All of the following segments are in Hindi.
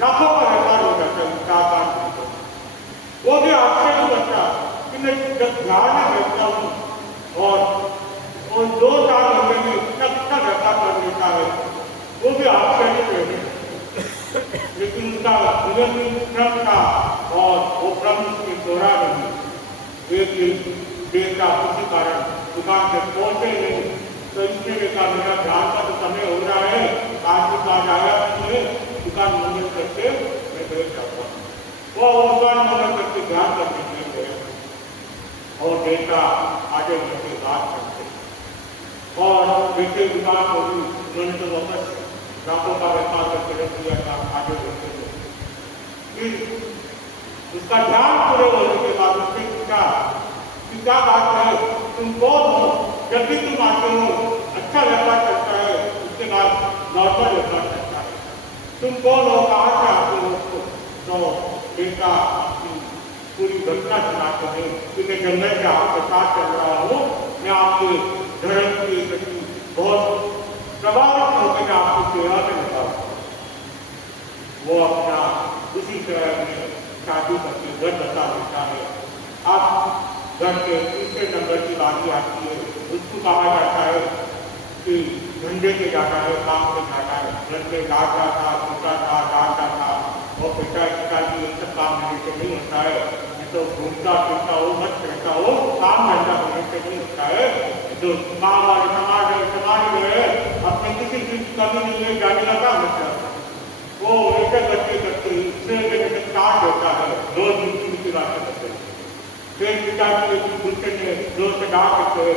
लाखों का व्यापार हो जाता है, वो भी आपसे भी बचता जब ध्यान में बैठता हूँ और 2-4 घंटे में इतना व्यथा कर लेता है, वो भी आश्चर्य रहते हैं, लेकिन उनका नियमित क्रम था और वो क्रम उसके दोहरा नहीं। एक दिन बेटा किसी कारण दुकान से पहुंचे नहीं, तो इसने देखा मेरा ध्यान का तो समय हो रहा है, आज के बाद आया नहीं, दुकान बंद करके मैं बैठ जाता हूँ। वो दुकान बंद करके ध्यान करने के लिए गए और बेटा आगे बढ़के बात करते और बेटे दुकान को भी उन्होंने तो वापस दांतों का व्यापार करके रख दिया था, आगे बढ़ते थे। फिर उसका ध्यान पूरे होने के बाद उसने पूछा कि क्या बात है, तुम कौन हो, जब भी तुम आते हो अच्छा व्यापार करता है, उसके बाद नॉर्मल व्यापार करता है, तुम कौन हो, कहाँ से आते हो? तो बेटा पूरी घटना सुनाते हैं कि मैं जंगल से आपके साथ चल रहा हूँ, मैं आपके धर्म के प्रति बहुत प्रभावित होकर मैं आपकी सेवा में लगा हूँ। वो अपना उसी तरह में शादी करके घर बता देता है। अब घर के तीसरे नंबर की बात आती है, उसको कहा जाता है कि धंधे पे जाता है, काम पे जाता है, घर में डांटा था, छूटा था, डांटा था, और पिताजी ये सब काम मेरे से नहीं होता है, तो घूमता फिरता हो, मत करता हो, काम धंधा करने से नहीं होता है, जो माँ वाले समाज जो है अपने किसी चीज की कमी नहीं है, जाने लगा मतलब वो ऐसे करके काट देता है, रोज उनकी बातें करते हैं। फिर पिताजी दूसरे ने जोर से डांट देते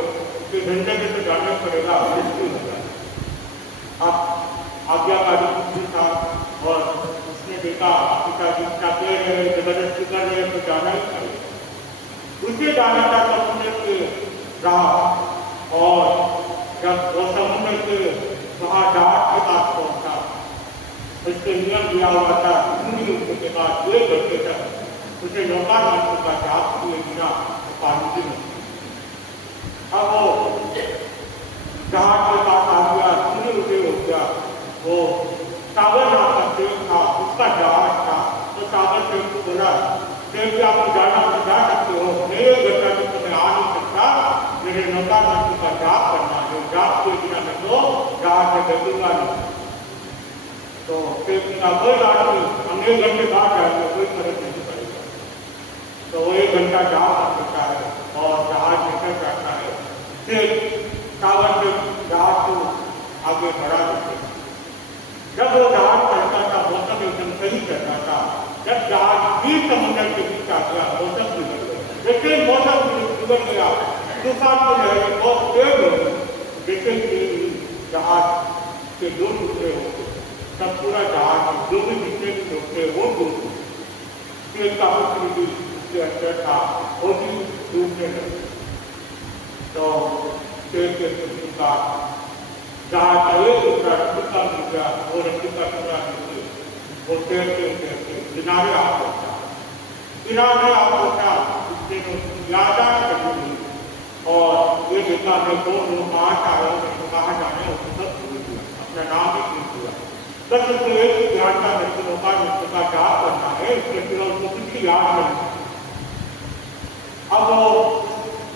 कि घंटे में तो जाना पड़ेगा, मुश्किल होगा। अब आज्ञाकारी कुछ था और उसने देखा पिताजी चाहते रहे, जबरदस्ती कर रहे तो जाना ही चाहिए। उसे जाना था समुद्र से रहा और जब वो समुद्र से वहाँ डाट के पास पहुँचा, उसके नियम दिया हुआ था पूरी उठने के बाद 1 घंटे तक उसे नौका मंत्र का जाप किए बिना पानी की नहीं। अब वो जहाज के पास आ गया, पूरी उठे हो गया, वो सागर नाम का देव था, उसका जहाज था, तो सागर देव को बोला देव आप जाना तो जा सकते हो, मेरे घटना की तो मैं आ नहीं सकता, मेरे नौका मंत्र का जाप करना है, जाप के बिना मैं तो जहाज में बैठूंगा नहीं। तो फिर कोई बात नहीं, हम 1 घंटे बाद जाएंगे, कोई फर्क नहीं पड़ेगा। तो वो 1 घंटा जाप कर सकता है और जहाज निकल जाता है। फिर सागर से जहाज को आगे बढ़ा देते हैं। जब वो जहाज चलता था, मौसम एकदम सही चलता था, जब जहाज बीच समुद्र के बीच आ गया, मौसम बिगड़ गया। जैसे मौसम बिगड़ गया, तूफान की लहरें बहुत तेज हो गई, जैसे जहाज के 2 टुकड़े हो गए, तब पूरा जहाज जो भी जितने भी लोग थे वो डूब गए। एक काबू उसके अंदर था, वो भी डूबने लगे। तो तेज के का जहाँ का एक दूसरा टुकड़ा मिल गया, वो रस्सी का टुकड़ा मिल गया, वो तैरते किनारे आ पहुँचा। किनारे आ पहुँचा, उसने यादाश्त कर ली और ये देखा मैं कौन हूँ, कहाँ से आया हूँ, कहाँ जाना है, उसको सब भूल दिया, अपना नाम ही भूल दिया। बस उसको एक ध्यान का व्यक्तियों का जाप करना है, इसके सिवा उसको कुछ याद नहीं। अब वो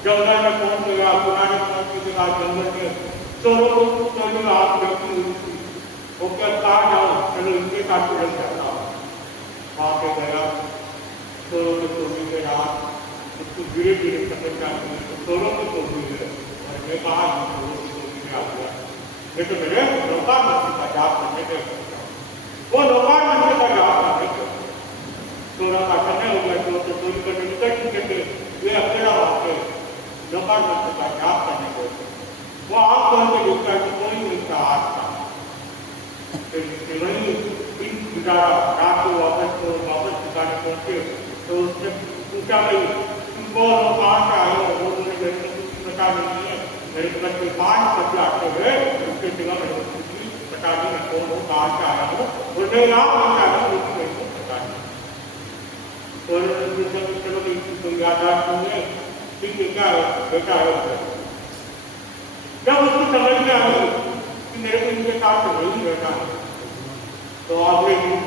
जंगल में पहुँच गया, पुराने पहुँचने के बाद जंगल में चोरों को आप व्यक्ति हुई थी, वो क्या कहा जाओ, चलो इनके साथ उड़ल जाता हूँ। वहाँ पे गया, चोरों की टोली के रात उसको धीरे धीरे समझना चाहिए, तो चोरों की टोली है और मैं कहा चोरों की टोली में आ गया, मैं तो मेरे नौकार मंत्री का जाप करने के वो नौकार मंत्री का जाप करने के चोरों का समय हो गया, तो चोरी करने निकल चुके थे, वे अकेला वाके नौकार मंत्री का जाप करने को वो आमतौर पर देखता है कि कोई उसका हाथ था। फिर वही गुजारा, रात को वापस ठिकाने पहुँचे तो उसने पूछा भाई तुम कौन हो, कहाँ से आए हो? वो मेरे घर में कुछ पता नहीं है, मेरे को बच्चे 5 बच्चे आते हुए, उसके सिवा मेरे को कुछ पता नहीं है कौन हो, कहाँ से आया हूँ, और मैं यहाँ पहुँचा हूँ, लेकिन मेरे को पता नहीं। तो चलो कोई यादाश्त नहीं है, ठीक है, क्या है बेटा है। जब उसको समझ में आई कि मेरे को इनके साथ नहीं रहना है, तो अगले दिन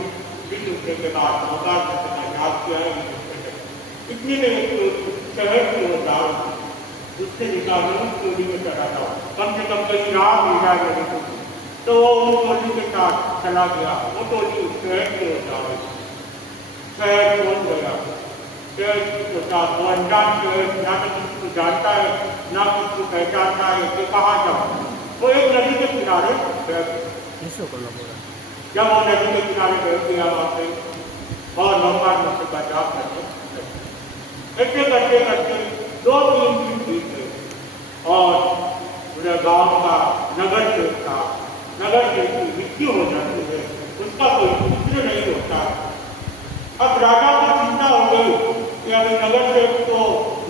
फिर उठने के बाद नौकार मंत्री का जाप किया है। इतनी में शहर की ओर जा उससे निकाल उस टोली में चला जाओ, कम से कम कहीं राह मिल जाए मेरे को। तो वो उस टोली के साथ चला गया। वो टोली शहर की ओर जा रही, शहर पहुंच गया। शहर के साथ वो अनजान शहर, ना तो किसी को जानता है ना किसी को पहचानता है कि कहाँ जाओ। वो एक नदी के किनारे जब वो नदी के किनारे बैठ गया वहाँ पे और लंबा मुझसे बचाव करके ऐसे करते करते 2-3 दिन बीत गए और पूरे गांव का नगर देवता, नगर देवता की मृत्यु हो जाती है, उसका कोई पुत्र नहीं होता। अब राजा को चिंता हो गई कि अगर नगर देवता तो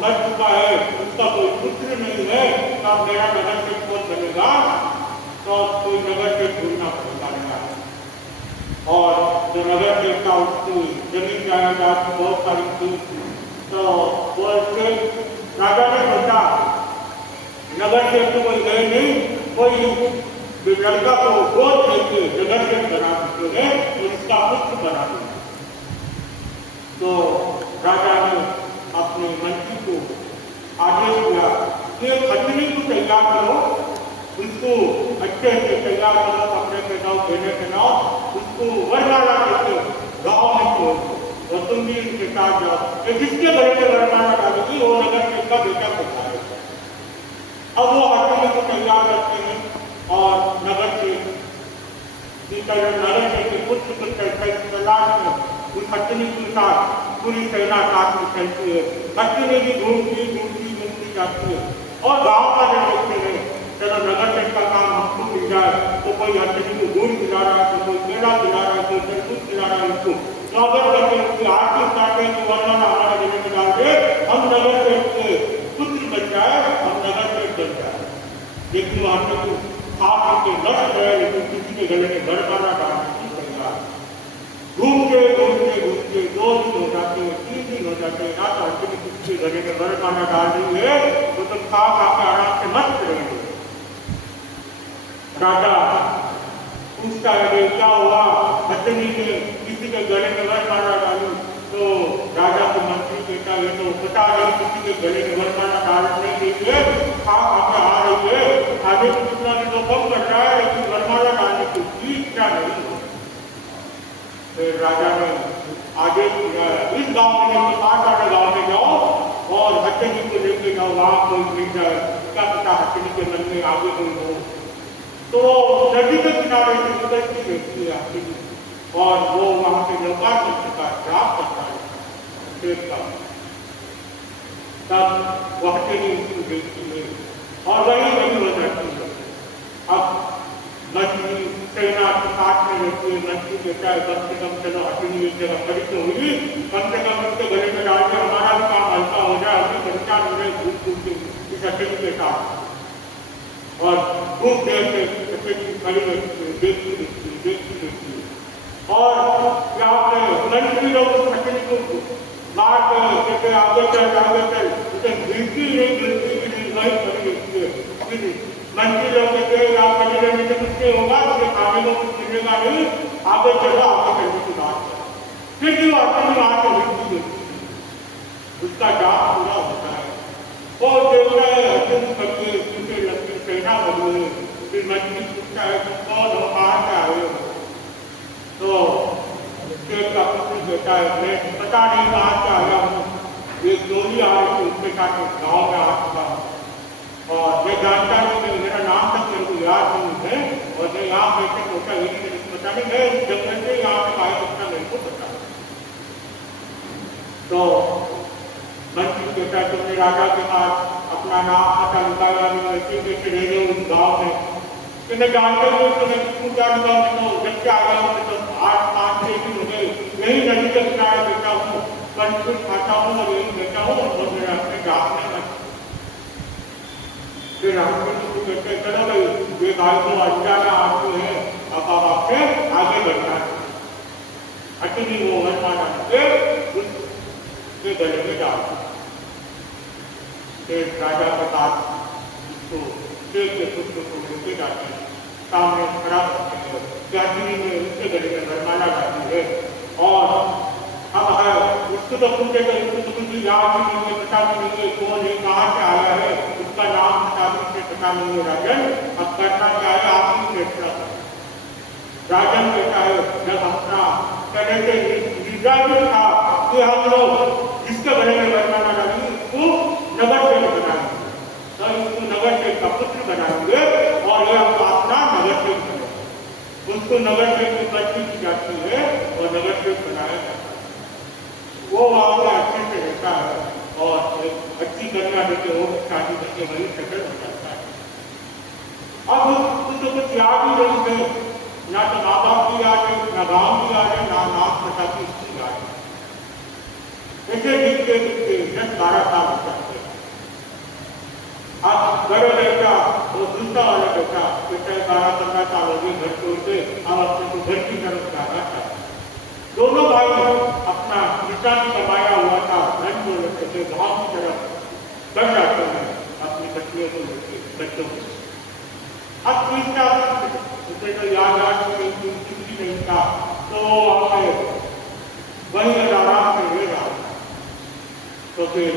मर चुका है, उसका कोई पुत्र नहीं है, तो अब मेरा नगर देवता कौन बनेगा? तो कोई नगर देवता ढूंढना पड़ेगा। और जो नगर देवता उसकी जमीन जायदाद बहुत सारी थी, तो वो राजा ने सोचा नगर देवता तो कोई गए नहीं, कोई लड़का को गोद लेके नगर देवता बना सकते हैं तो इसका पुत्र बना देंगे। तो राजा ने अपने मंत्री को आदेश दिया कि खतनी को तैयार करो, उसको अच्छे से तैयार करो, कपड़े पहनाओ, देने पहनाओ, उसको वरमाला देके गाँव में छोड़ दो और तुम भी उसके साथ जाओ। जिसके गले में वरमाला डालेगी वो नगर देवता का बेटा होता है। अब वो हथनी को तैयार करते हैं और नगर से पुत्र को तलाश में उस हथनी के साथ पूरी सेना साथ में चलती है। हथनी भी ढूंढती जाती है और गाँव का जब देखते हैं चलो नगर देवता का काम हमको मिल जाए, तो कोई हथनी को दूध खिला रहा है, तो कोई केला खिला रहा है, कोई तरबूज खिला रहा है इसको, तो अगर करके उसकी आरती उतारते हैं तो वरना हमारे जगह में डाल दे, हम नगर देवता के पुत्र बन जाए, हम नगर देवता बन जाए। लेकिन वो हमने को खा के नष्ट है, लेकिन किसी के गले में गड़बड़ा डालने नहीं पड़ेगा। घूमते 2 दिन हो जाते हैं, 3 दिन हो जाते हैं, ना तो हल्के किसी के गले में गड़बड़ा डाल रही है तो तुम खा के आराम से मस्त रहेंगे। राजा पूछता है क्या हुआ, हथनी ने किसी के गले में गड़बड़ा डाली? तो राजा को मंत्री कहता है तो पता नहीं किसी के गले में गड़बड़ा डाल नहीं रही है, खा के आ रही है, आगे कितना भी तो कम कर रहा है, लेकिन गड़बड़ा डालने की चीज क्या नहीं हो। फिर राजा ने आदेश दिया इस गांव में नहीं तो 5 वाले गांव में जाओ और हथनी को लेके जाओ, वहां कोई मिल जाए, क्या पता हथनी के मन में आगे कोई हो। तो नदी के किनारे से निकलती रहती है हथनी और वो वहां से नौका का श्राप करता है शेर का। तब वह हथनी उसको देखती है और वही हो जाती है। अब मंत्री सेना के साथ में रहती है, मंत्री कहता है कम से कम चलो हथनी एक जगह खड़ी तो हुई, कम से कम उसके गले में डाल के हमारा भी काम हल्का हो जाए, अपनी परेशान हो जाए घूम के इस हथनी के साथ। और खूब देर से हथनी खड़ी देखती रहती है और क्या मंत्री लोग उस हथनी को मार के आगे चल उसे गिरती नहीं वही खड़ी रहती है। मंत्री लोग कहते हैं आप खड़े रहने से कुछ नहीं होगा, उसे खाने को कुछ मिलेगा नहीं, आगे चलो, आगे चलने की बात है। फिर भी वो हथनी वहां से हिलती है, उसका जाप पूरा होता है। वो देखता है हथनी करके उसे लगती सेना बनी है। फिर मंत्री पूछता है तुम कौन हो, कहाँ से आए हो? तो शेर का पुत्र कहता है मैं पता नहीं कहाँ से आया हूँ, एक डोली आ रही थी उसके साथ एक गाँव में आ चुका हूँ और मैं जानता नहीं कि मेरा नाम तक मेरे को याद नहीं है और मैं यहाँ कैसे पहुँचा ये नहीं मेरे को पता नहीं, मैं जंगल से यहाँ पे आया उतना मेरे को पता। तो मंत्री कहता है तुमने राजा के पास अपना नाम पता निकाला नहीं, कैसे रह गए उस गाँव में? तो मैं जानते हुए तो मैं स्कूल जाऊँगा, मैं तो जब से आ गया हूँ, मैं तो 8-5-6 दिन हो गए यही नदी के किनारे बैठा हूँ, कुछ खाता हूँ और यही बैठा हूँ और मेरा अपने गाँव में। फिर हम कहते चलो भाई ये गाय को अनजाना आदमी है, अब आप आपसे आगे बढ़ना है। हथनी वो वरमाला के उसके गले में डाल फिर राजा के पास इसको शेर के पुत्र को लेके जाते हैं, सामने खड़ा करते हैं, हथनी में उसके गले में वरमाला डालती है और अब है उसको तो पूछे तो उसको तो कुछ याद भी नहीं है, पता भी नहीं है कौन है, कहाँ से आया है, उसका नाम खटाबी से पता नहीं है राजन, अब करना क्या है आप ही फैसला करें। राजन कहता है जब अपना कहने से निर्धारित था कि हम लोग जिसके बारे में बताना लगी उसको नगर से बनाएंगे, तो इसको नगर से का पुत्र बनाएंगे और ये हमको अपना नगर से बनाएंगे। उसको नगर से की बच्ची की जाती है और नगर से बनाया जाता है। वो वहाँ पे अच्छे से रहता है और अच्छी कन्या देते हो शादी करके वही सेटल हो जाता है। अब उसको कुछ याद ही नहीं है, ना तो माँ बाप की याद है, ना गाँव की याद है, ना नाम पता की इसकी याद है। ऐसे दिखते दिखते 10-12 साल हो जाते हैं। अब बड़े बेटा वो दूसरा वाला बेटा 12-15 साल हो गए घर छोड़ के, अब अपने को घर की तरफ जाना चाहते। दोनों भाई अपना पिता की कमाया हुआ था धन को लेते थे गाँव की तरफ बढ़ जाते हैं अपनी बच्चियों को लेते बच्चों को। अब तीसरा उसे तो याद कुछ भी नहीं था, तो अपने वही आराम से ले रहा था। तो फिर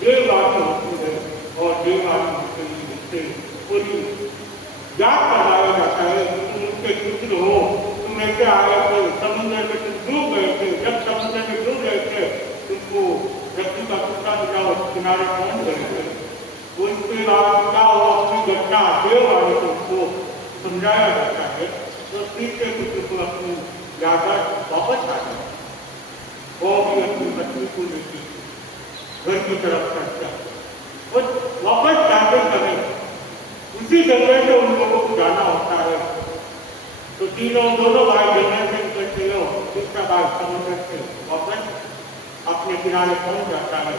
देव राशि होती है और देव राशि से पूरी याद करवाया जाता है कि तुम उसके पुत्र हो, तुम ऐसे आए थे समुद्र में, तुम डूब गए थे, जब समुद्र में डूब गए थे तुमको रस्सी का टुकड़ा मिला और किनारे पहुंच गए थे। उसके बाद क्या हो अपनी घटना देव वाले को उसको समझाया जाता है, तो तीसरे पुत्र को अपनी याददाश्त वापस आ जाए, वो भी अपनी बच्ची को लेती घर की तरफ चलता और वापस जाते समय उसी जंगल से उन लोगों को जाना होता है। तो दोनों भाई जंगल से निकलते हो, तीसरा भाई समुद्र से वापस अपने किनारे पहुंच जाता है।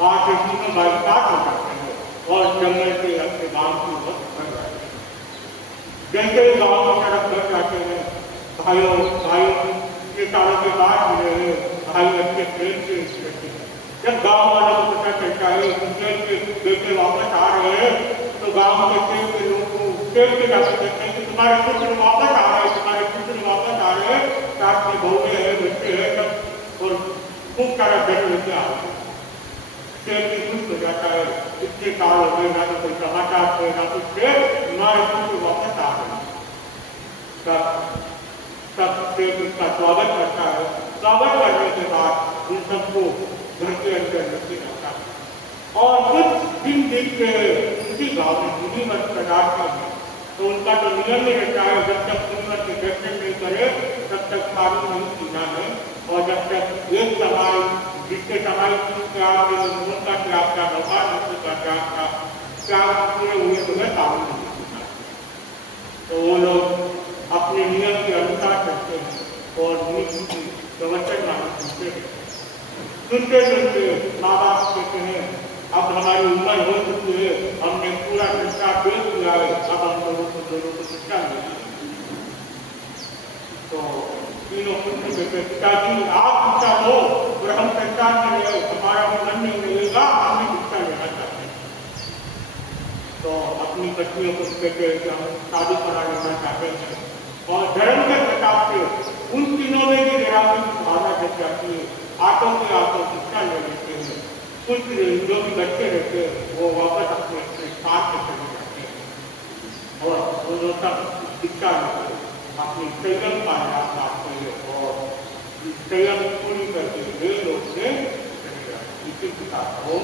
वहां से तीनों भाई साथ हो जाते हैं और जंगल से अपने गांव की ओर बढ़ जाते हैं। जैसे ही गांव की तरफ बढ़ जाते हैं, भाइयों के सालों के बाद मिले हैं, भाई अच्छे प्रेम से रहते हैं। जब गांव वालों को पता चलता है कि बेटे वापस आ रहे हैं, तो गांव के लोगों को के जाकर कहते हैं कि तुम्हारे पुत्र वापस आ रहे हैं, तुम्हारे पुत्र वापस आ रहे हैं, साथ में बहुएं हैं, बच्चे हैं सब, और खूब सारा धन लेके आ रहे हैं। शेर भी खुश हो जाता है, इतने साल हो गए ना तो कोई समाचार थे ना कुछ थे, तुम्हारे पुत्र वापस आ रहे हैं। सब शेर उसका स्वागत करता है। स्वागत करने के बाद उन सबको घर के अंदर रखे जाता है और कुछ दिन के उसी गाँव में मुनिवर पदार्थ में, तो उनका तो नियम ही रहता है जब तक मुनिवर के दर्शन नहीं करे तब तक पानी नहीं पीना है, और जब तक एक समाई जिसके समाई त्याग उनका त्याग था, भगवान का त्याग था, त्याग पूरे हुए तुम्हें पानी नहीं पीना। तो वो लोग अपने नियम के अनुसार करते हैं और मुनि की प्रवचन माने सुनते हैं। सुनते सुनते माँ बाप कहते हैं अब हमारी उम्र हो चुकी है, हमने पूरा शिक्षा देख लिया है, अब हम दोनों को शिक्षा मिली। तो तीनों पुत्र कहते पिताजी आप शिक्षा लो और हम संसार में रहे, हमारा मन नहीं मिलेगा, हमें शिक्षा लेना चाहते हैं। तो अपनी बच्चियों को कहते हैं कि हम शादी करा लेना चाहते हैं, और धर्म के प्रताप से उन तीनों में भी निराशा की भावना जग जाती है। आटों के आटों शिक्षा ले लेते हैं, कुछ जो भी बच्चे रहते हैं वो वापस अपने अपने स्थान पर चले जाते हैं और दोनों सब शिक्षा लेते अपनी संयम का प्रयास करते हैं और संयम पूरी करके वे लोग से चले जाते हैं। इसी के साथ हो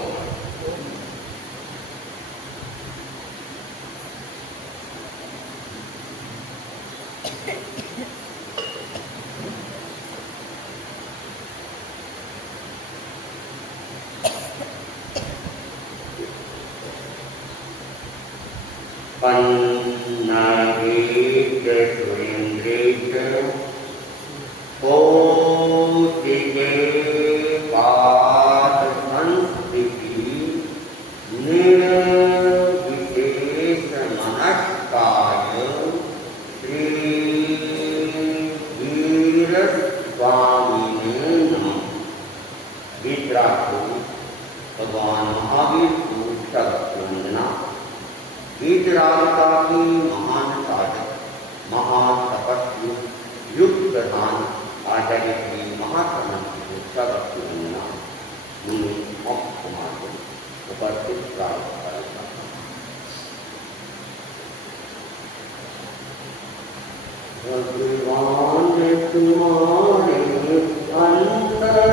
भगवान महावीर को शब्द वंदना। वीतरागिता की महान साधक, महान तपस्वी, युग प्रधान आचार्य की महात्मा को शब्द वंदना। मुनि मोक्ष कुमार को उपस्थित प्राप्त करेगा। भगवान तुम्हारे अंतर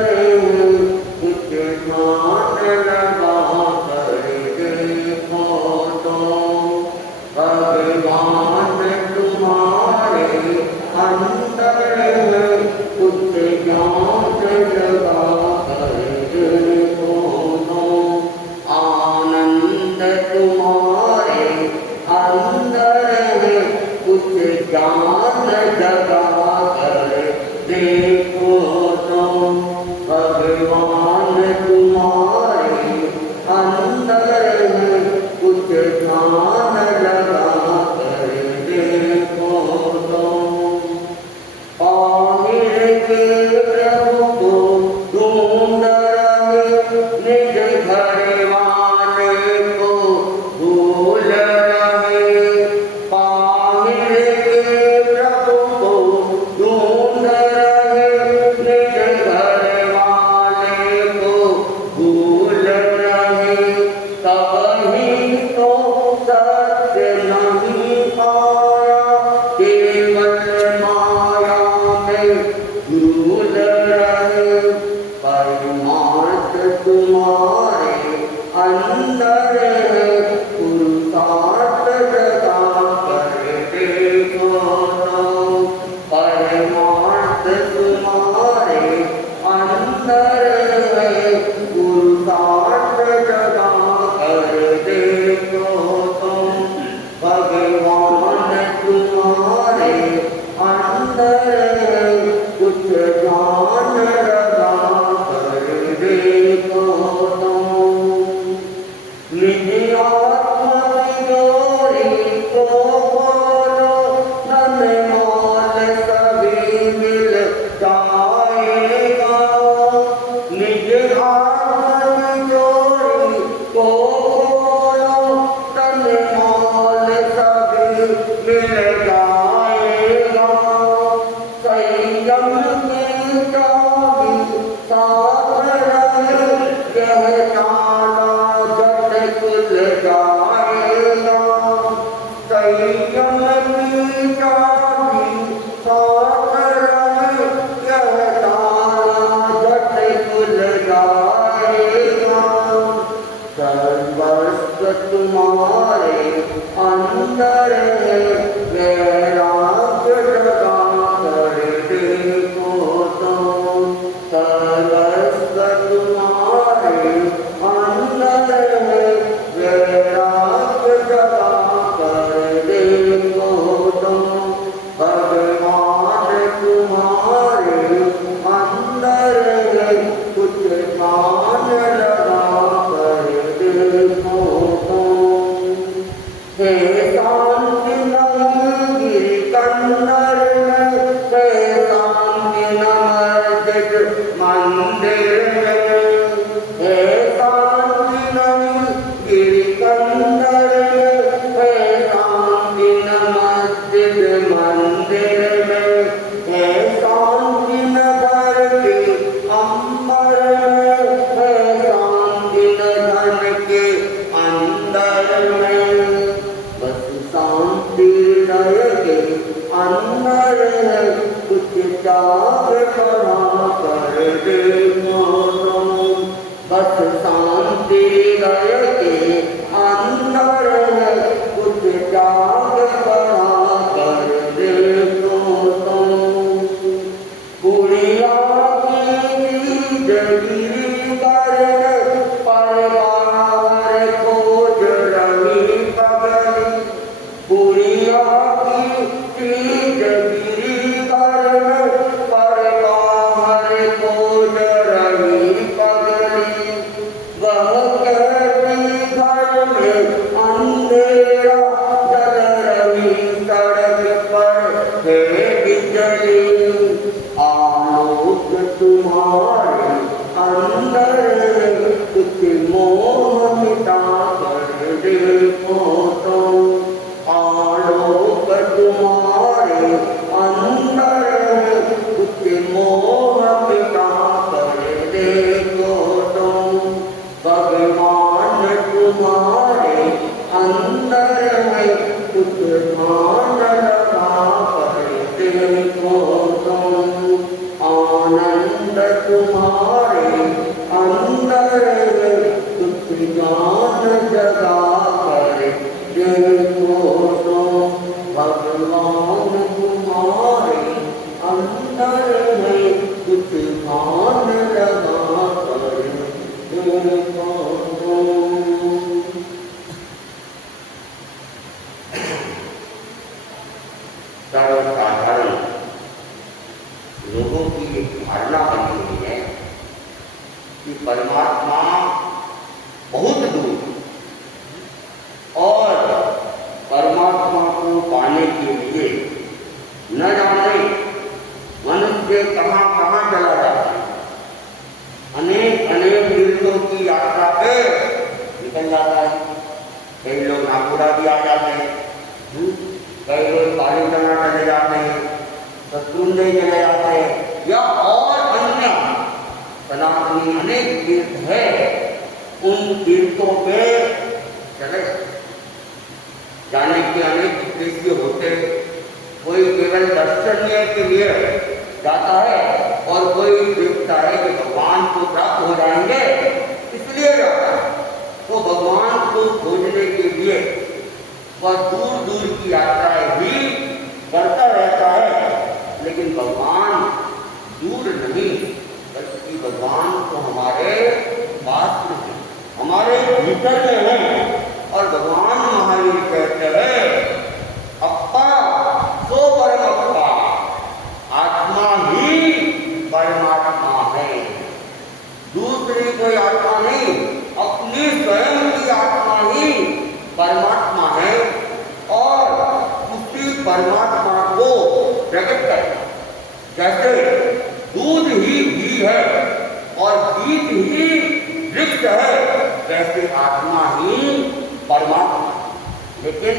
कुछ ध्यान लगा कर देखो तो भगवान तुम्हारे अंतर कुछ ज्ञान लगा कर देखो तो आनंद तुम्हारे अंदर कुछ ज्ञान जगा कर देखो तो भगवान तुम्हारे अंदर कुछ ज्ञान लगा कर देखो तो आमिर के प्रभु को ढूंढ रहे निज घर वाले को भूल रहे आमिर के प्रभु को ढूंढ रहे निज घर वाले को भूल रहे तभी तो सत्य नहीं पाया केवल माया में झूल रहे परमार्थ तुम्हारे अंदर पुरुषार्थ जगा कर देखो तो परमार्थ तुम्हारे अंदर पुरुषार्थ जगा कर देखो तो भगवान तुम्हारे अंदर कुछ ज्ञान लगा कर देखो तो निज आत्मा जोड़ी को बोलो धन माल सभी मिल जाएगा निज आत्मा जोड़ी को बोलो धन माल सभी मिल जाएगा संयम की चाबी साथ रहे यह ताला जट खुल जाएगा संयम की चाबी साथ रहे यह ताला जट खुल जाएगा सर्वस्व तुम्हारे अंदर वैराग्य जगा कर देखो तो सर्वस्व तुम्हारे अंदर वैराग्य जगा कर देखो तो भगवान तुम्हारे अंदर कुछ मान लगा कर देखो तो हे शांति नहीं गिरि कंदर में हे शांति न मस्जिद मंदिर में हे शांति नहीं गिरि कंदर में हे शांति न मस्जिद मंदिर में हे शांति न धरती अंबर में हे शांति न धन के अंदर में बस शांति हृदय के अंदर कुछ त्याग करा कर देखो तो बस शांति हृदय के अंदर कुछ त्याग करा कर देखो तो पुरिया की जगिरी कर परवार खोज रही पगली पुरिया की जगिरी कर परवार खोज रही पगली वह कहती घर में अंधेरा जल रही सड़क पर है बिजली आलोक तुम्हारे अंदर कुछ मोह मिटा कर देखो तो आलोक तुम्हारे अंदर कुछ मोह मिटा कर देखो तो भगवान तुम्हारे अंदर कुछ ध्यान लगा कर जगा कर देखो तो भगवान तुम्हारे अंदर है, कुछ ध्यान लगा कर देखो तो। सर्वसाधारण लोगों की एक धारणा बनी हुई है कि परमात्मा बहुत दूर, और परमात्मा को पाने के लिए न जाने मनुष्य कहाँ कहाँ चला जाता है, अनेक अनेक तीर्थों की यात्रा पे निकल जाता है। कई लोग नागपुरा भी आ जाते हैं, कई लोग कालीचना चले जाते हैं, शत्रुंजय चले जाते हैं, या और अन्य सनातनी अनेक तीर्थ है, उन तीर्थों पे चले जाने के अनेक उद्देश्य होते हैं। कोई केवल दर्शनीय के लिए जाता है और कोई देखता है कि भगवान को प्राप्त हो जाएंगे इसलिए जाता है। तो भगवान को खोजने के लिए वह दूर दूर की यात्राएं भी करता रहता है, लेकिन भगवान दूर नहीं, बल्कि भगवान तो हमारे पास में है, हमारे भीतर में है। और भगवान महावीर कहते हैं, अप्पा सो परम अप्पा, आत्मा ही परमात्मा है, दूसरी कोई आत्मा नहीं, अपनी स्वयं की आत्मा ही परमात्मा है। और उसी परमात्मा को प्रकट करना, जैसे दूध ही घी है और बीज ही वृक्ष है, वैसे आत्मा ही परमात्मा। लेकिन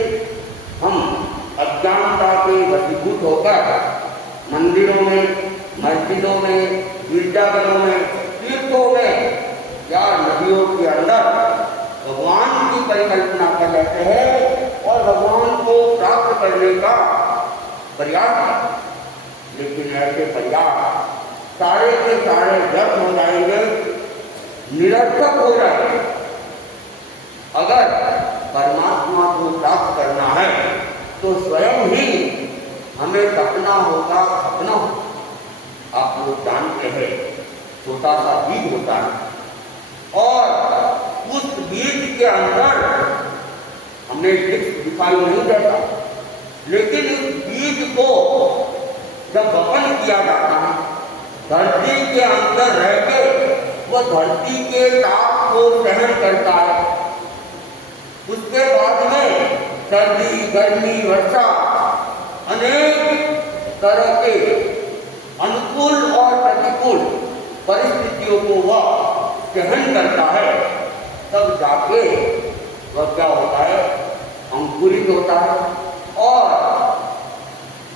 हम अज्ञानता के वशीभूत होकर मंदिरों में, मस्जिदों में, गिरजाघरों में, तीर्थों में या नदियों के अंदर भगवान की परिकल्पना कर लेते हैं और भगवान को प्राप्त करने का प्रयास करते। लेकिन ऐसे प्रयास सारे के सारे व्यर्थ हो जाएंगे, निरर्थक हो जाएंगे। अगर परमात्मा को प्राप्त करना है तो स्वयं ही हमें तपना होगा, तपना होगा। आप लोग जानते हैं, छोटा सा बीज होता है और उस बीज के अंदर हमें वृक्ष दिखाई नहीं देता, लेकिन उस बीज को जब वपन किया जाता है, धरती के अंदर रह के वह धरती के ताप को सहन करता है। उसके बाद में सर्दी, गर्मी, वर्षा, अनेक तरह के अनुकूल और प्रतिकूल परिस्थितियों को वह सहन करता है, तब जाके वह क्या होता है, अंकुरित होता है। और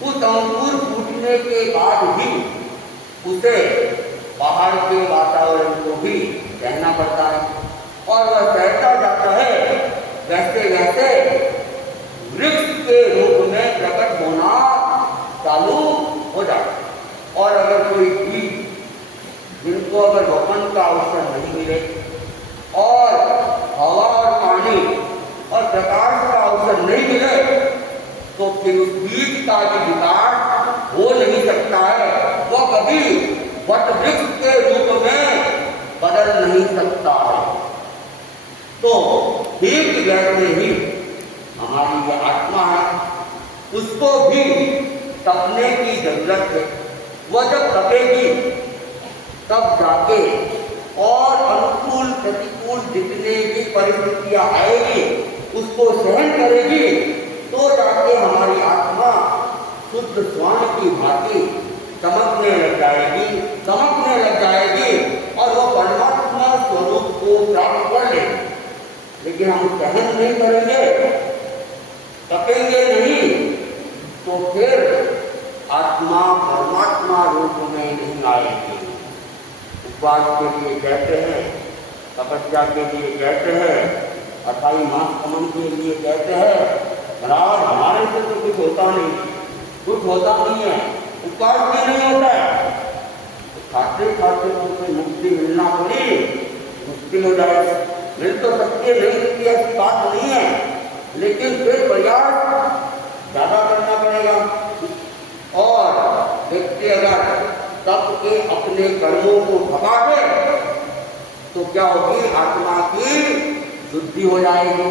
उस अंकुर फूटने के बाद भी उसे बाहर के वातावरण को भी सहना पड़ता है, और वह सहता जाता है। वैसे वैसे वृक्ष के रूप में प्रकट होना चालू हो जाता है। और अगर कोई जीव जिनको अगर वपन का अवसर नहीं मिले और हवा और पानी और प्रकाश का अवसर नहीं मिले, तो फिर उस बीज का भी विकास हो नहीं सकता है, वह कभी वट वृक्ष के रूप में बदल नहीं सकता है। तो ठीक वैसे ही हमारी ये आत्मा है, उसको भी तपने की जरूरत है। वह जब तपेगी तब जाके और अनुकूल प्रतिकूल जितने भी परिस्थितियां आएगी उसको सहन करेगी, तो जाके हमारी आत्मा शुद्ध स्वर्ण की भांति चमकने लग जाएगी और वह परमात्मा स्वरूप को प्राप्त कर लेगी। लेकिन हम सहन नहीं करेंगे, तपेंगे नहीं, तो फिर आत्मा परमात्मा रूप में नहीं आएगी। उपवास के लिए कहते हैं, तपस्या के लिए कहते हैं, अथाई मास कमन के लिए कहते हैं, महाराज हमारे से तो कुछ होता नहीं है, उपवास भी नहीं होता है, तो खाते खाते तो मुक्ति मिलना बड़ी मुश्किल हो जाएगी। मिल तो सकती है, नहीं मिलती ऐसी बात नहीं है, लेकिन फिर प्रयास ज़्यादा करना पड़ेगा। और व्यक्ति अगर तब के अपने कर्मों को भगा दे तो क्या होगी, आत्मा की शुद्धि हो जाएगी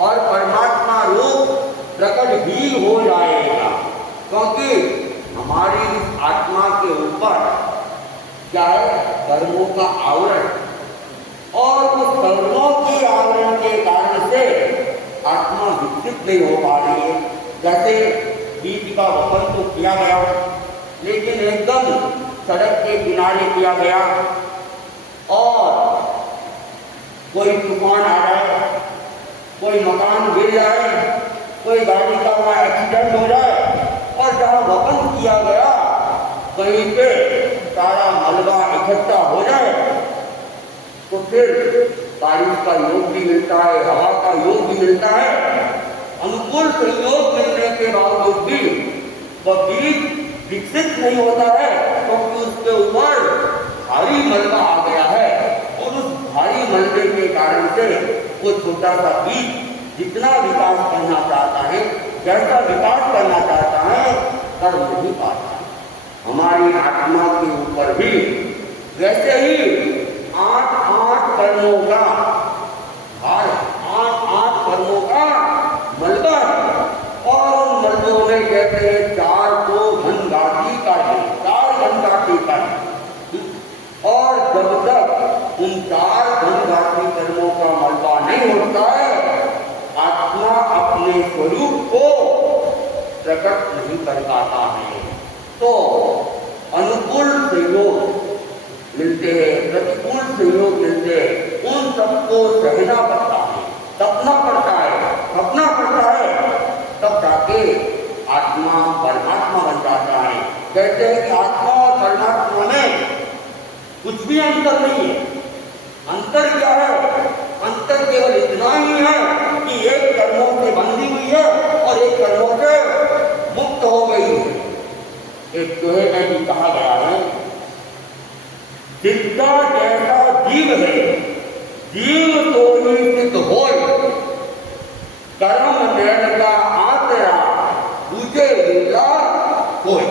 और परमात्मा रूप प्रकट भी हो जाएगा। क्योंकि हमारी इस आत्मा के ऊपर क्या है, कर्मों का आवरण, और उस कर्मों के आवरण के कारण से आत्मा विकसित नहीं हो पा रही है। जैसे बीज का वपन तो किया गया, लेकिन एकदम सड़क के किनारे किया गया और कोई तूफान आ रहा है, कोई मकान गिर जाए, कोई गाड़ी का वहाँ एक्सीडेंट हो जाए, और जहाँ वपन किया गया कहीं पे सारा मलबा इकट्ठा हो जाए, तो फिर बारिश का योग भी मिलता है, हवा का योग भी मिलता है, अनुकूल संयोग मिलने के बावजूद भी वह बीज विकसित नहीं होता है, क्योंकि उसके ऊपर भारी मलबा आ गया है, और उस भारी मलबे के कारण से वो छोटा सा बीज जितना विकास करना चाहता है, जैसा विकास करना चाहता है, कर नहीं पाता। हमारी आत्मा के ऊपर भी वैसे ही 8 कर्मों का भार, 8 कर्मों का मलबा, और उन मलबों में कहते हैं 4 को घनघाटी का है, 4 घनघाटी का है। और जब तक उन 4 घनघाटी कर्मों का मलबा नहीं होता है, आत्मा अपने स्वरूप को प्रकट नहीं कर पाता है। तो अनुकूल संयोग मिलते हैं, प्रतिकूल संयोग मिलते हैं, उन सबको सहना पड़ता है, तपना पड़ता है, तपना पड़ता है, तब जाके आत्मा परमात्मा बन जाता है। कहते हैं कि आत्मा और परमात्मा में कुछ भी अंतर नहीं है। अंतर क्या है? अंतर केवल इतना ही है कि एक कर्मों से बंधी हुई है और एक कर्मों से मुक्त हो गई है। एक दोहे में भी कहा गया है, जिसका जैसा जीव है, जीव तो ही सिद्ध हो, कर्म नैन का आतरा पूजे विला कोई।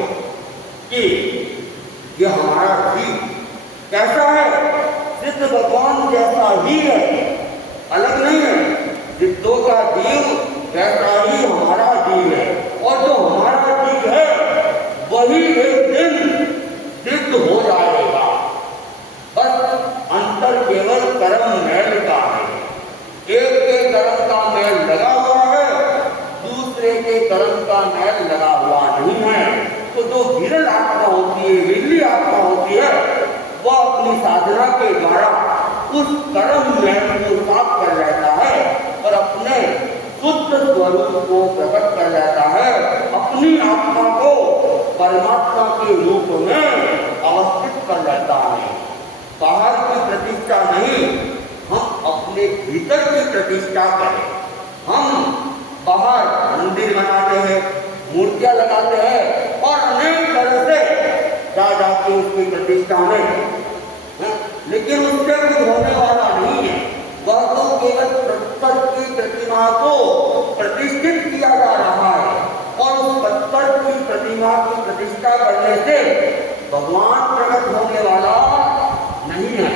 कि ये हमारा जीव कैसा है? सिद्ध भगवान जैसा ही है, अलग नहीं है। सिद्धों का जीव वैसा ही हमारा जीव है, और जो हमारा जीव है वही एक दिन सिद्ध हो जाएगा। बस अंतर केवल कर्म मैल का है। एक के कर्म का मैल लगा हुआ है, दूसरे के कर्म का मैल लगा हुआ नहीं है। तो जो विरल आत्मा होती है, विरली आत्मा होती है, वह अपनी साधना के द्वारा उस कर्म मैल को साफ कर लेता है और अपने शुद्ध स्वरूप को प्रकट कर लेता है, अपनी आत्मा को परमात्मा के रूप में अवस्थित कर लेता है। बाहर की प्रतिष्ठा नहीं, हम अपने भीतर की प्रतिष्ठा करें। हम बाहर मंदिर बनाते हैं, मूर्तियां लगाते हैं और अनेक तरह से जा जाके उसकी प्रतिष्ठा में, लेकिन उससे कुछ होने वाला नहीं है। वह तो केवल पत्थर की प्रतिमा को प्रतिष्ठित किया जा रहा है, और उस पत्थर की प्रतिमा की प्रतिष्ठा करने से भगवान प्रकट होने वाला नहीं है।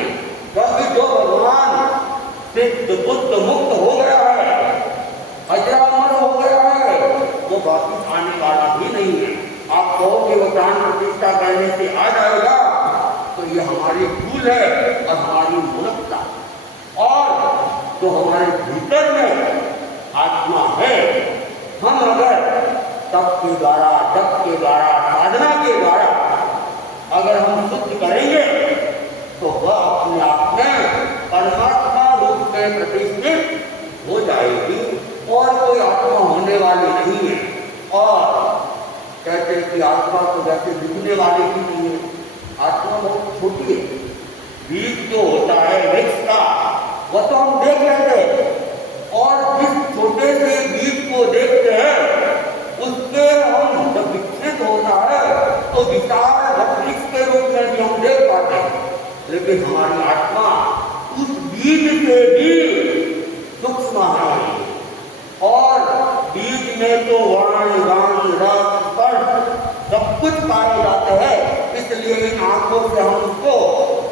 क्योंकि जो भगवान सिद्ध बुद्ध मुक्त हो गया है, अजरामर हो गया है, वो वापिस आने वाला भी नहीं है। आप कहोगे वो प्राण प्रतिष्ठा करने से आ जाएगा, तो ये हमारी भूल है और हमारी मूर्खता। और जो हमारे भीतर में आत्मा है, हम अगर तप के द्वारा, जप के द्वारा, साधना के द्वारा अगर हम शुद्ध करेंगे, तो वह अपने आप में परमात्मा रूप में प्रतिष्ठित हो जाएगी और कोई आत्मा होने वाली नहीं है। और कहते हैं कि आत्मा तो वैसे दिखने वाली ही नहीं है, आत्मा बहुत छोटी है। बीज जो होता है वृक्ष का, वह तो हम देख लेते हैं, और जिस छोटे से बीज को देखते हैं उसके हम जब विकसित होता है तो विशाल वृक्ष के रूप में भी हम देख पाते हैं। लेकिन हमारी आत्मा उस बीज से भी इन आंखों से हम उसको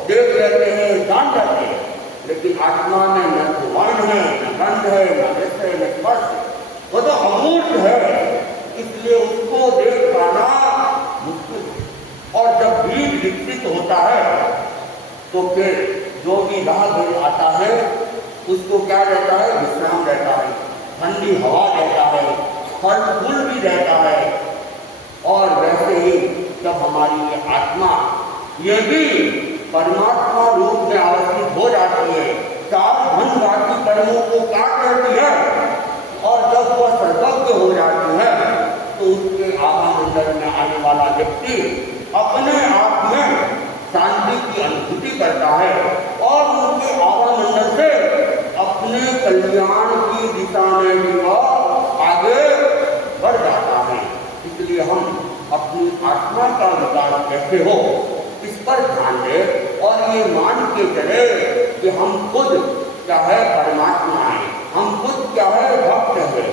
देख लेते हैं, जान जाते हैं, लेकिन आत्मा में न तो वर्ण है, न गंध है, न रस है, न स्पर्श है, वो तो अमूर्त है, इसलिए उसको देख पाना मुश्किल है। और जब बीज विकसित होता है तो फिर जो भी राह देख आता है उसको क्या रहता है, विश्राम रहता है, ठंडी हवा रहता है, फल फूल भी रहता है। और वैसे ही जब हमारी ये आत्मा ये भी परमात्मा रूप में अवस्थित हो जाती है, चार धन बाकी कर्मों को काट लेती है और जब वह सर्वज्ञ हो जाती है तो उसके आत्ममंडल में आने वाला व्यक्ति अपने आप में शांति की अनुभूति करता है और उनके आत्ममंडल से अपने कल्याण की दिशा में भी वह आगे बढ़ जाता है। इसलिए हम अपनी आत्मा का विकास कैसे हो इस पर ध्यान दें और ये मान के चले कि हम खुद क्या है, परमात्मा है, हम खुद क्या है, भक्त है।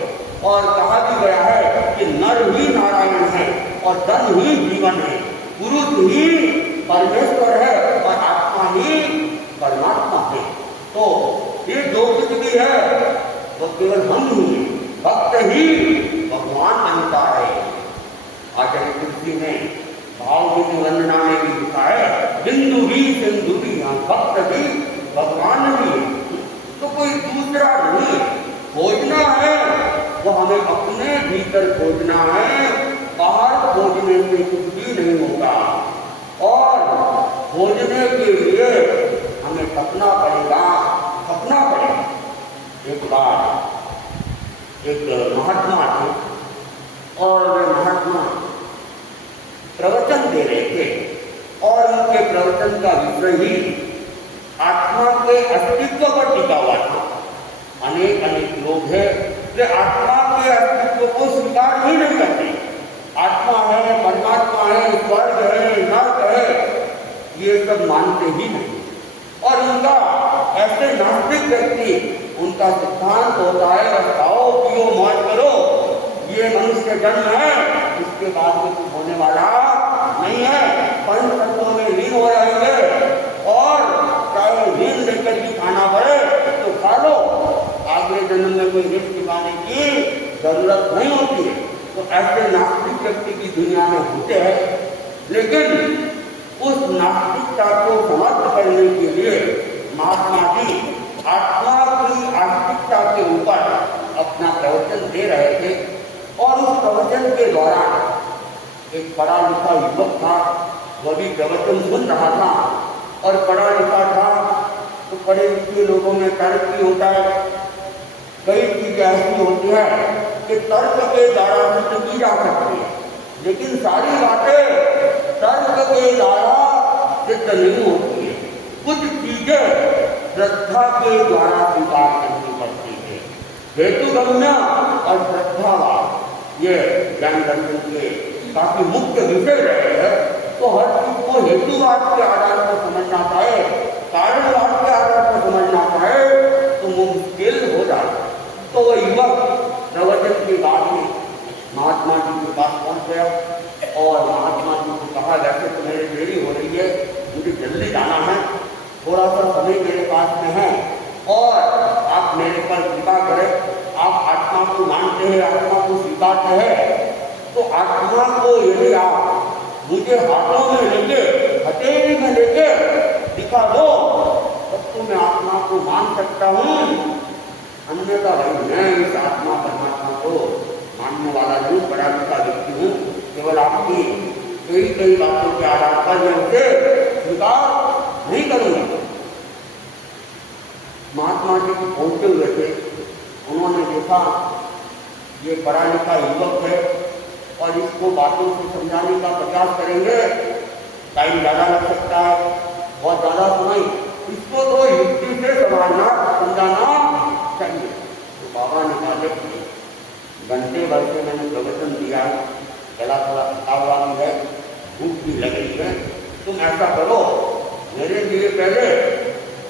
और कहा भी गया है कि नर ही नारायण है और धन ही जीवन है, पुरुष ही परमेश्वर है और आत्मा ही परमात्मा है। तो ये जो कुछ भी है वो केवल हम ही, भक्त ही भगवान बनता है। आचार्य तुलसी ने भाव की वंदना में भी लिखा है, बिंदु भी सिंधु भी, भक्त भी भगवान भी। तो कोई दूसरा नहीं, खोजना है वो हमें अपने भीतर खोजना है, बाहर खोजने से कुछ भी नहीं होगा। और खोजने के लिए हमें तपना पड़ेगा, तपना पड़ेगा। एक बार एक महात्मा थे और वे महात्मा प्रवचन दे रहे थे और उनके प्रवचन का विषय ही आत्मा के अस्तित्व पर टिका हुआ था। अनेक लोग हैं जो आत्मा के अस्तित्व को स्वीकार ही नहीं करते। आत्मा है, परमात्मा है, स्वर्ग है, नरक है, ये सब मानते ही नहीं। और उनका ऐसे नास्तिक व्यक्ति, उनका सिद्धांत होता है बस खाओ पियो मौज करो, ये मनुष्य जन्म है, इसके बाद में कुछ होने वाला नहीं है, पंच तत्वों में लीन हो रहेंगे और चाहे लीन लेकर भी खाना पड़े तो खा लो, अगले जन्म में कोई ऋण चुकाने की जरूरत नहीं होती है। तो ऐसे नास्तिक व्यक्ति की दुनिया में होते हैं, लेकिन उस नास्तिकता को समाप्त करने के लिए महात्मा जी आत्मा की आस्तिकता के ऊपर अपना प्रवचन दे रहे थे। और उस प्रवचन के दौरान एक पढ़ा लिखा युवक था, वह भी प्रवचन सुन रहा था और पढ़ा लिखा था। तो पढ़े लिखे लोगों में तर्क भी होता है, कई चीजें ऐसी होती है कि तर्क के द्वारा सिद्ध की जा सकती है, लेकिन सारी बातें तर्क के द्वारा सिद्ध नहीं होती है। कुछ चीजें श्रद्धा के द्वारा स्वीकार करनी पड़ती है। हेतुगम्य और श्रद्धावाद ये ज्ञान दर्शन के काफी मुख्य विषय रहे हैं। तो हर चीज को हेतुवाद के आधार पर समझना चाहे, कारणवाद के आधार पर समझना चाहे तो वो मुश्किल हो जाता है। तो वह युवक प्रवचन के बाद में महात्मा जी के पास पहुंच गया और महात्मा जी को कहा, वैसे तो मेरी देरी हो रही है, मुझे जल्दी जाना है, थोड़ा सा समय मेरे पास में है और आप मेरे पर कृपा करें। आप आत्मा को मानते हैं, आत्मा को स्वीकारते हैं, तो आत्मा को यदि आप मुझे हाथों में लेके, हथेली में लेके दिखा दो तब तो मैं आत्मा को मान सकता हूँ, अन्यथा भाई मैं इस आत्मा परमात्मा को मानने वाला नहीं, बड़ा लिखा व्यक्ति हूँ, केवल आपकी कई बातों के आधार पर मैं उसे स्वीकार नहीं करूँगा। महात्मा जी पहुँचे हुए थे, उन्होंने देखा ये पढ़ा लिखा युवक है और इसको बातों से समझाने का प्रयास करेंगे, टाइम ज़्यादा लग सकता है, बहुत ज़्यादा समय, इसको तो युक्ति से समझाना समझाना चाहिए। तो बाबा ने कहा, देखिए घंटे भर से मैंने प्रवचन दिया, गला थोड़ा थका हुआ भी है, भूख भी लग रही है, तुम ऐसा करो मेरे लिए पहले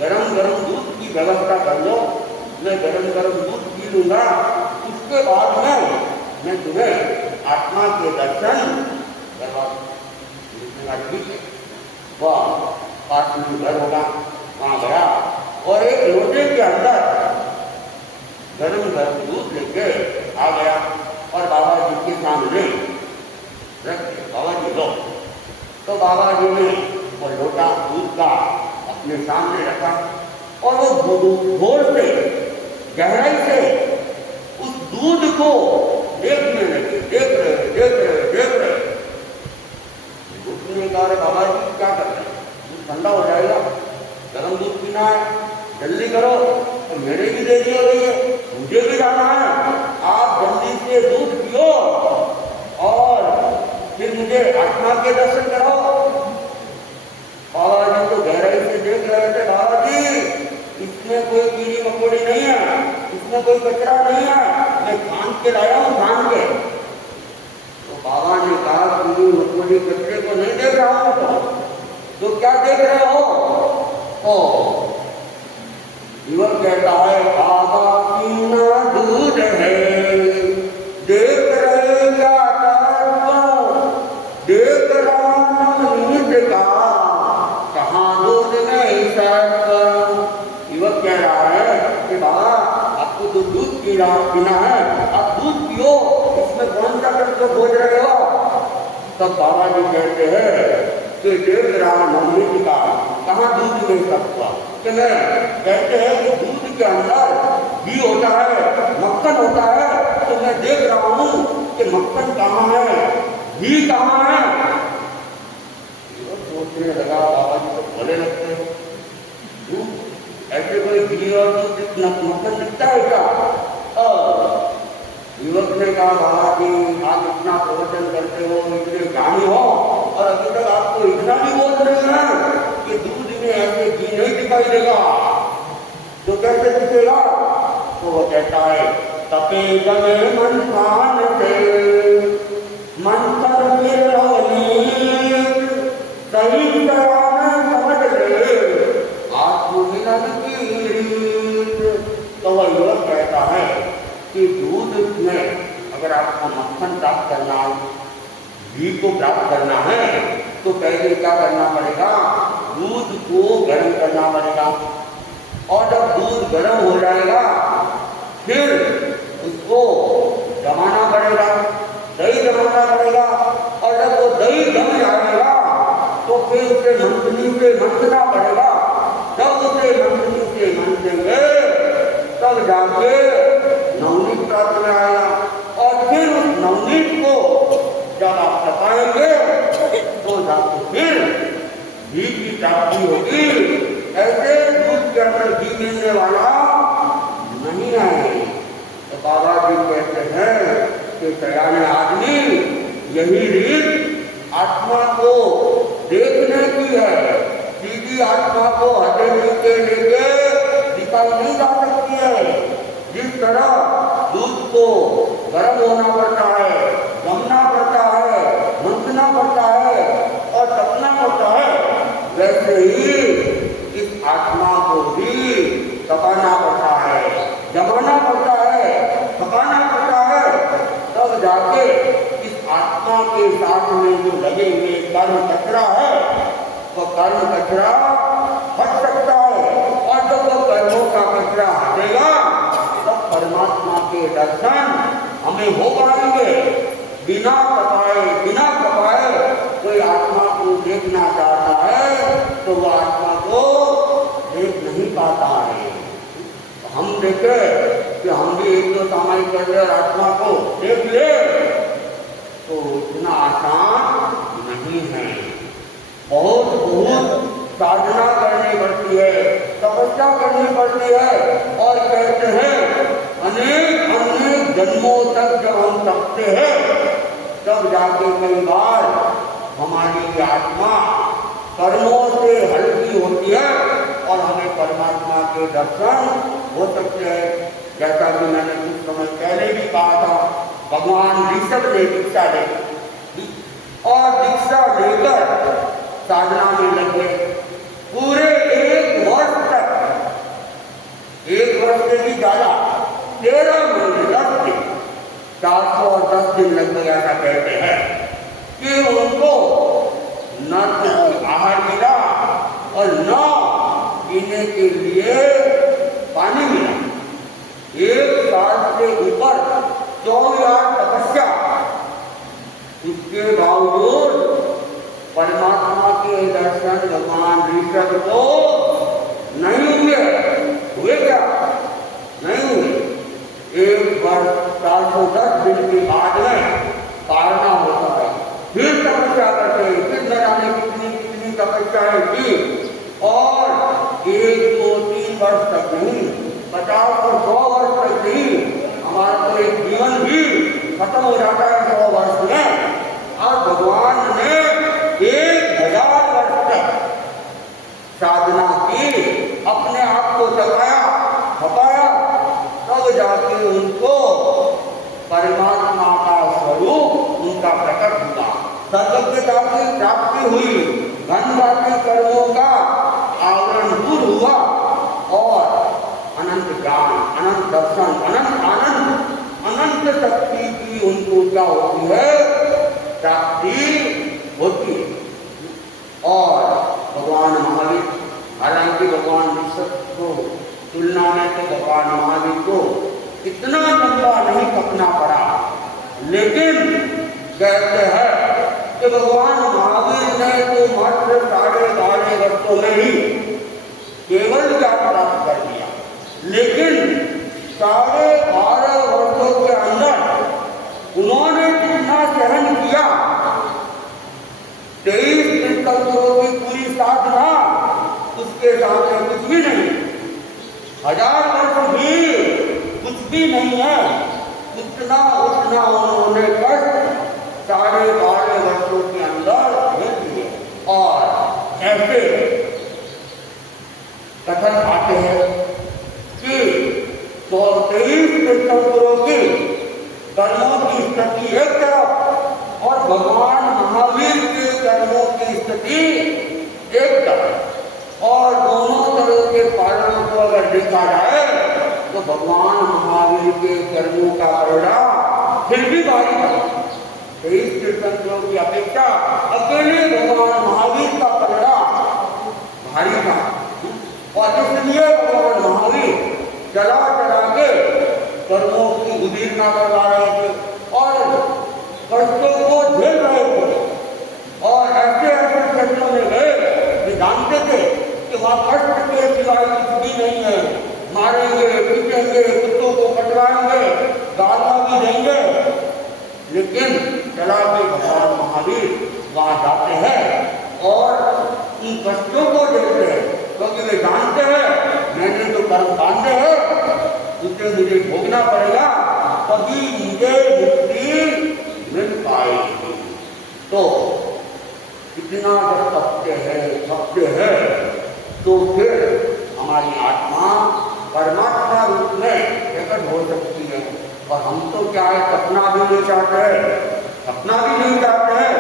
गरम गरम दूध की व्यवस्था कर लो, मैं गरम गरम दूध पी लूँगा, उसके बाद में मैं तुम्हें आत्मा के दर्शन करवा दूँगा। ठीक है। वह पास में घर होगा, वहाँ गया और एक लोटे के अंदर गर्म गर्म दूध लेके आ गया और बाबा जी के सामने रख दिया। बाबा जी लो। तो बाबा जी ने वो लोटा दूध का अपने सामने रखा और वो घोर से गहराई से उस दूध को देखने लगे, देख रहे। उसने कहा बाबा जी क्या कर रहे हैं, दूध ठंडा हो जाएगा, गर्म दूध पीना है, जल्दी करो। तो मेरे भी देरी हो गई है, मुझे भी जाना है, आप जल्दी से दूध पियो और फिर मुझे आत्मा के दर्शन कराओ। बाबा जी तो गहराई से देख रहे थे, बाबा जी इसमें कोई कीड़ी मकोड़ी नहीं है, इसमें कोई कचरा नहीं है, मैं छान के लाया हूँ, छान के। तो बाबा ने कहा कीड़ी मकोड़ी कचरे को नहीं देख रहा हूँ, तो क्या देख रहे हो? युवक कहता है बाबा पीना दूध है, देख रहे क्या देख रहा नवनीत का, कहाँ दूध नहीं सकता। युवक कह रहा है कि बाबा आपको तो दूध पीना है, आप दूध पियो, इसमें कौन सा कष्ट खोज रहे हो? तब बाबा जी कहते हैं कि देख रहा नवनीत का, कहाँ दूध नहीं सकता। कहते हैं कि दूध के अंदर घी होता है, मक्खन होता है, तो मैं देख रहा हूँ कि मक्खन कहाँ है, घी कहाँ है। सोचने लगा बाबा जी तो बोले लगते हैं, ऐसे कोई घी और दूध मक्खन दिखता है क्या? युवक ने कहा बाबा जी आप इतना प्रवचन करते हो, इतने ज्ञानी हो और अभी तक आपको इतना भी बोल रहे हैं कि दूध में ऐसे घी नहीं दिखाई देगा, तो कैसे दिखेगा? तो वो कहता है तपे गए मंथन से मंथन के सही तरह समझ ले आत्मविनन की रीत। तो वह युवक कहता है कि दूध में अगर आपको मक्खन प्राप्त करना है, घी को प्राप्त करना है, तो पहले क्या करना पड़ेगा? दूध को गर्म करना पड़ेगा और जब दूध गर्म हो जाएगा फिर उसको जमाना पड़ेगा, दही जमाना पड़ेगा और जब वो दही जम जाएगा तो फिर उसे मंथनी से मंथना पड़ेगा। जब उसे मंथनी से मंथेंगे तब जाके नवनीत प्राप्त में आएगा और फिर उस नवनीत को जब आप तपाएंगे तो जाके फिर घी की प्राप्ति होगी। ऐसे दूध के अंदर घी मिलने वाला नहीं है। तो बाबा जी कहते हैं कि सयाने आदमी यही रीत आत्मा को देखने की है, सीधी आत्मा को हथेली के लेके दिखाई नहीं जा सकती है। जिस तरह दूध को गर्म होना पड़ता है, जमना पड़ता है, मंथना पड़ता है और तपना पड़ता है, वैसे ही इस आत्मा को भी तपाना पड़ता है, जमाना पड़ता है, थकाना पड़ता है, तब जाके इस आत्मा के साथ में जो लगे हुए कर्म कचरा है वो कर्म कचरा हट सकता है और जब वो कर्मों का कचरा हटेगा तब परमात्मा के दर्शन हमें हो पाएंगे। बिना तपाए कोई आत्मा को देखना चाहता है तो वह आत्मा को देख नहीं पाता है। हम देखे कि हम भी एक दो सामायिक कर रहे आत्मा को देख ले तो इतना आसान नहीं है। बहुत साधना करनी पड़ती है, तपस्या करनी पड़ती है और कहते हैं अनेक जन्मों तक जब हम तपते हैं तब जाके कई बार हमारी आत्मा कर्मों से हल्की होती है और हमें परमात्मा के दर्शन हो सकते हैं। जैसा कि मैंने कुछ समय पहले भी कहा था, भगवान ऋषभ ने दीक्षा ली और दीक्षा लेकर साधना में लग गए। पूरे एक वर्ष तक, एक वर्ष से भी ज्यादा 13 महीने 10 दिन 410 दिन लग गया था। कहते हैं कि उनको न आहार मिला के लिए पानी मिला। 1 साल से ऊपर 24 तपस्या, उसके बावजूद परमात्मा के दर्शन भगवान ऋषभ को नहीं हुए। हुए क्या? नहीं हुए। 1 वर्ष 410 दिन के बाद में पारना होता है, फिर तपस्या करते, फिर न जाने कितनी तपस्याएं की, और 1, 2, 3 वर्ष तक नहीं, 50 और 100 वर्ष तक नहीं, हमारा तो एक जीवन भी खत्म हो जाता है 100 वर्ष में। और भगवान ने 1000 वर्ष तक साधना की, अपने आप को जगाया, थकाया, तब जाके उनको परमात्मा का स्वरूप उनका प्रकट हुआ। सर्वज्ञता की प्राप्ति हुई, घनघाती कर्मों का आवरण दूर हुआ, और अनंत ज्ञान, अनंत दर्शन, अनंत आनंद, अनंत शक्ति की उनको क्या होती है? प्राप्ति होती है। और भगवान महावीर, हालांकि भगवान ऋषभ को तुलना में तो भगवान महावीर को इतना लंबा नहीं खपना पड़ा, लेकिन कहते हैं कि भगवान महावीर ने तो मात्र 12.5 वर्षों में ही केवल ज्ञान प्राप्त कर लिया, लेकिन 12.5 वर्षों के अंदर उन्होंने कितना सहन किया। 23 तीर्थंकरों की पूरी साधना उसके सामने कुछ भी नहीं, 1000 वर्ष भी कुछ भी नहीं है। उतना उन्होंने कष्ट 12.5 वर्षों के अंदर झेल लिए। और ऐसे कथन आते हैं कि 23 तीर्थंकरों की कर्मों की स्थिति एक तरफ और भगवान महावीर के कर्मों की स्थिति एक तरफ, और दोनों तरह के पालनों को अगर देखा जाए तो भगवान महावीर के कर्मों का परिणाम फिर भी भारी था। 23 तीर्थंकरों की अपेक्षा अकेले भगवान महावीर का परिणाम भारी था, और इसलिए भगवान महावीर चला के कर्मों की उदीर्णा करवा रहे थे और कष्टों को झेल रहे थे। और ऐसे क्षेत्रों में गए कि जानते थे कि वहाँ कष्ट के सिवाय कुछ भी नहीं है, मारेंगे, पीटेंगे, कुत्तों को कटवाएंगे, गालियाँ भी देंगे, लेकिन चला के भगवान महावीर वहाँ जाते हैं और इन कष्टों को देखते हैं, क्योंकि वे जानते हैं मैंने जो कर्म बांधे हैं उसे मुझे भोगना पड़ेगा, तभी मुझे मुक्ति मिल पाएगी। तो इतना जब सत्य है तो फिर हमारी आत्मा परमात्मा रूप में प्रकट हो सकती है। और हम तो क्या है, सपना भी नहीं चाहते हैं, सपना भी नहीं चाहते हैं,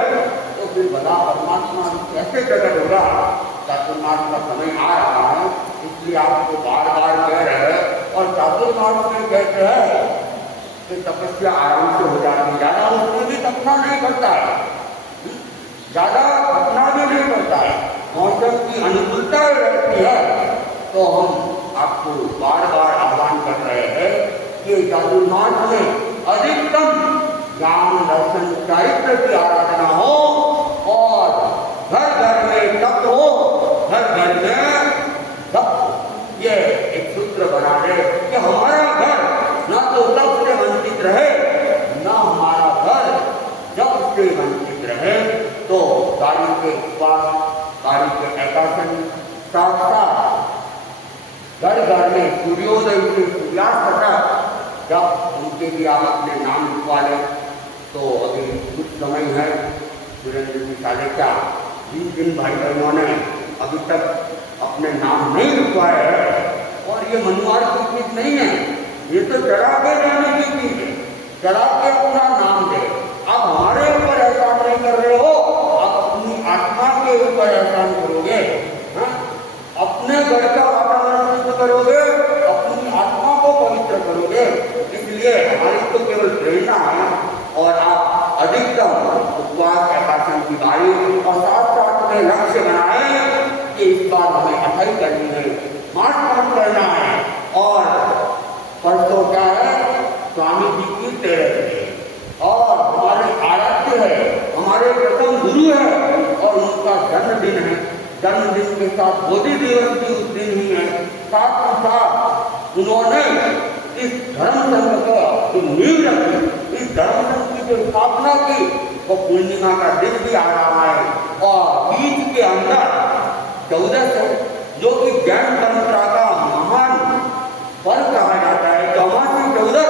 तो फिर बड़ा परमात्मा कैसे प्रकट होगा? चातुर्मास का समय आ रहा है, इसलिए आपको बार बार कह रहे हैं। और चातुर्मास में कहते हैं कि तपस्या आराम से हो जाती है, ज़्यादा उसमें भी तपना नहीं करता है, ज़्यादा तपना भी नहीं करता है, मौसम की अनुकूलता रहती है। तो हम आपको बार बार आह्वान कर रहे हैं कि चातुर्मास में अधिकतम ज्ञान दर्शन चारित्र की आराधना हो, और घर घर में तप हो, घर घर में तप। ये एक सूत्र बना दे कि हमारा घर ना तो तप से वंचित रहे, ना हमारा घर जप से वंचित रहे। तो कार्य के उपवास, कार्य के एकासन, साथ साथ घर घर में सूर्योदय से सूर्यास्त तक जब उनके लिए आप अपने नाम लिखवा लें, तो अभी कुछ समय है, सुरेंद्र जी साले क्या 20 भाई बहनों ने अभी तक अपने नाम नहीं लिखवाए हैं। और ये मनुवार की चीज नहीं है, ये तो चढ़ा के जाने की चीज है, चढ़ा के अपना नाम दे। आप हमारे ऊपर एहसान नहीं कर रहे हो, आप अपनी आत्मा के ऊपर एहसान करोगे, अपने घर का वातावरण शुद्ध करोगे, अपनी आत्मा को पवित्र करोगे। इसलिए हमारी तो केवल प्रेरणा है, और आप अधिकतम उपवास एकासन की बारी और साथ साथ में लक्ष्य बनाए कि इस बार हमें 28 करनी है। समर्पण करना है। और परसों क्या है, स्वामी जी की तेरह है और हमारे आराध्य है, हमारे प्रथम गुरु है और उनका जन्मदिन है। जन्मदिन के साथ बोधि दिवस भी उस दिन ही है। साथ ही साथ उन्होंने इस धर्म संघ का जो नींव रखी, इस धर्म संघ की जो स्थापना की, वो पूर्णिमा का दिन भी आ रहा है। और बीच के अंदर 14 है, जो कि जैन परंपरा का महान पर्व कहा जाता है। अमावस्या 14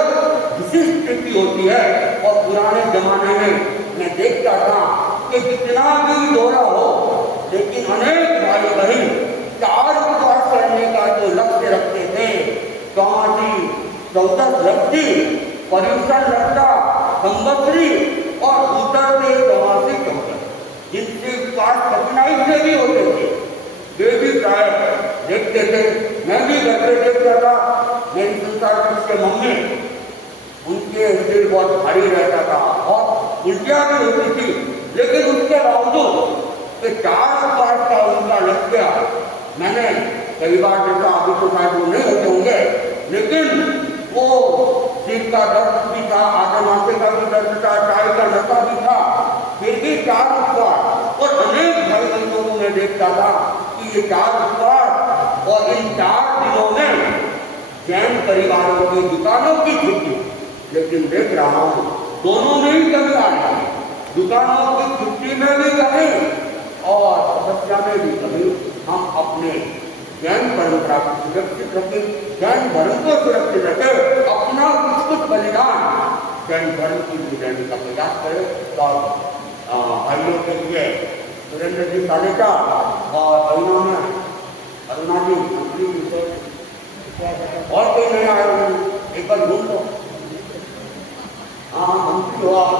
विशिष्ट तिथि होती है। और पुराने जमाने में मैं देखता था कि कितना भी दौरा हो, लेकिन अनेक भाई बहन 4 उपवास करने का जो लक्ष्य रखते थे, अमावस्या 14 लगती, पर्युषण लगता, संवत्सरी और उतरते अमावस्या 14, जिनसे उपवास कठिनाई से भी होते थे, वे भी प्राय देखते थे। मैं भी घर पे देखता था। मेरी संसार के मम्मी, उनके सिर बहुत भारी रहता था और उल्टियाँ भी होती थी, लेकिन उसके बावजूद कि 4 उपवास का उनका लक्ष्य, मैंने कई बार देखा, अभी तो शायद वो नहीं होते होंगे, लेकिन वो सिर का दर्द भी था, आधे माथे का भी दर्द था, चाय का नशा भी था, फिर भी 4 उपवास। और अनेक भाई बंधुओं को मैं देखता था कि ये 4 उपवास और इन 4 दिनों में जैन परिवारों की दुकानों की छुट्टी, लेकिन देख रहा हूँ दोनों में ही कमी आ रही है। दुकानों की छुट्टी में भी कमी और तपस्या में भी कमी। हम अपने जैन परंपरा को सुरक्षित रखें, जैन धर्म को सुरक्षित रखें, अपना कुछ बलिदान जैन धर्म की देने का प्रयास करें। तो भाइयों के लिए सुरेंद्र जी सालेका और बहनों में अरुणा जी, और कोई नहीं आया, एक बार ढूंढ लो। हाँ, मंत्री हो आप।